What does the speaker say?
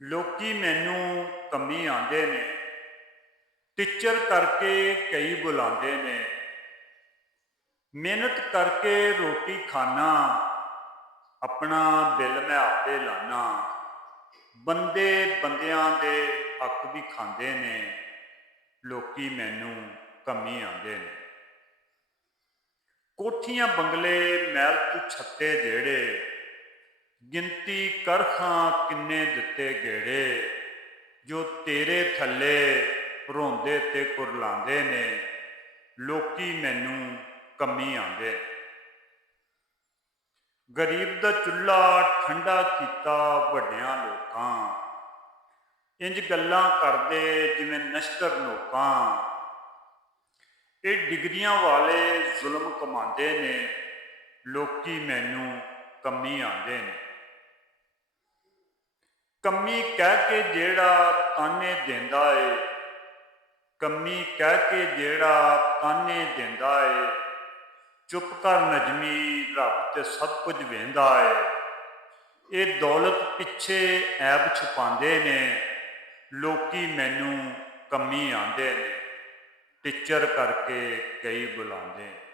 ਲੋਕੀ ਮੈਨੂੰ ਕੰਮੀ ਆਂਦੇ ਨੇ, ਟੀਚਰ ਕਰਕੇ ਕਈ ਬੁਲਾਉਂਦੇ ਨੇ। ਮਿਹਨਤ ਕਰਕੇ ਰੋਟੀ ਖਾਣਾ, ਆਪਣਾ ਬਿੱਲ ਮੈਂ ਆਪੇ ਲਾਣਾ। ਬੰਦੇ ਬੰਦਿਆਂ ਦੇ ਹੱਕ ਵੀ ਖਾਂਦੇ ਨੇ, ਲੋਕੀ ਮੈਨੂੰ ਕੰਮੀ ਆਂਦੇ ਨੇ। ਕੋਠੀਆਂ ਬੰਗਲੇ ਮਹਿਲ ਤੂੰ ਛੱਤੇ ਜਿਹੜੇ, ਗਿਣਤੀ ਕਰ ਖਾਂ ਕਿੰਨੇ ਦਿੱਤੇ ਗੇੜੇ। ਜੋ ਤੇਰੇ ਥੱਲੇ ਰੋਂਦੇ ਤੇ ਕੁਰਲਾਉਂਦੇ ਨੇ, ਲੋਕੀ ਮੈਨੂੰ ਕੰਮੀ ਆਂਦੇ ਨੇ। ਗਰੀਬ ਦਾ ਚੁੱਲ੍ਹਾ ਠੰਡਾ ਕੀਤਾ ਵੱਡਿਆਂ ਲੋਕਾਂ, ਇੰਜ ਗੱਲਾਂ ਕਰਦੇ ਜਿਵੇਂ ਨਸ਼ਤਰ ਲੋਕਾਂ। ਇਹ ਡਿਗਰੀਆਂ ਵਾਲੇ ਜ਼ੁਲਮ ਕਮਾਉਂਦੇ ਨੇ, ਲੋਕੀ ਮੈਨੂੰ ਕੰਮੀ ਆਂਦੇ ਨੇ। ਕੰਮੀ ਕਹਿ ਕੇ ਜਿਹੜਾ ਤਾਨੇ ਦਿੰਦਾ ਏ, ਕੰਮੀ ਕਹਿ ਕੇ ਜਿਹੜਾ ਤਾਨੇ ਦਿੰਦਾ ਏ। ਚੁੱਪ ਕਰ ਨਜਮੀ, ਰੱਬ ਤੇ ਸਭ ਕੁਝ ਵੇਂਦਾ ਏ। ਇਹ ਦੌਲਤ ਪਿੱਛੇ ਐਬ ਛੁਪਾਉਂਦੇ ਨੇ, ਲੋਕੀ ਮੈਨੂੰ ਕੰਮੀ ਆਂਦੇ ਨੇ। ਟੀਚਰ ਕਰਕੇ ਕਈ ਬੁਲਾਉਂਦੇ ਨੇ।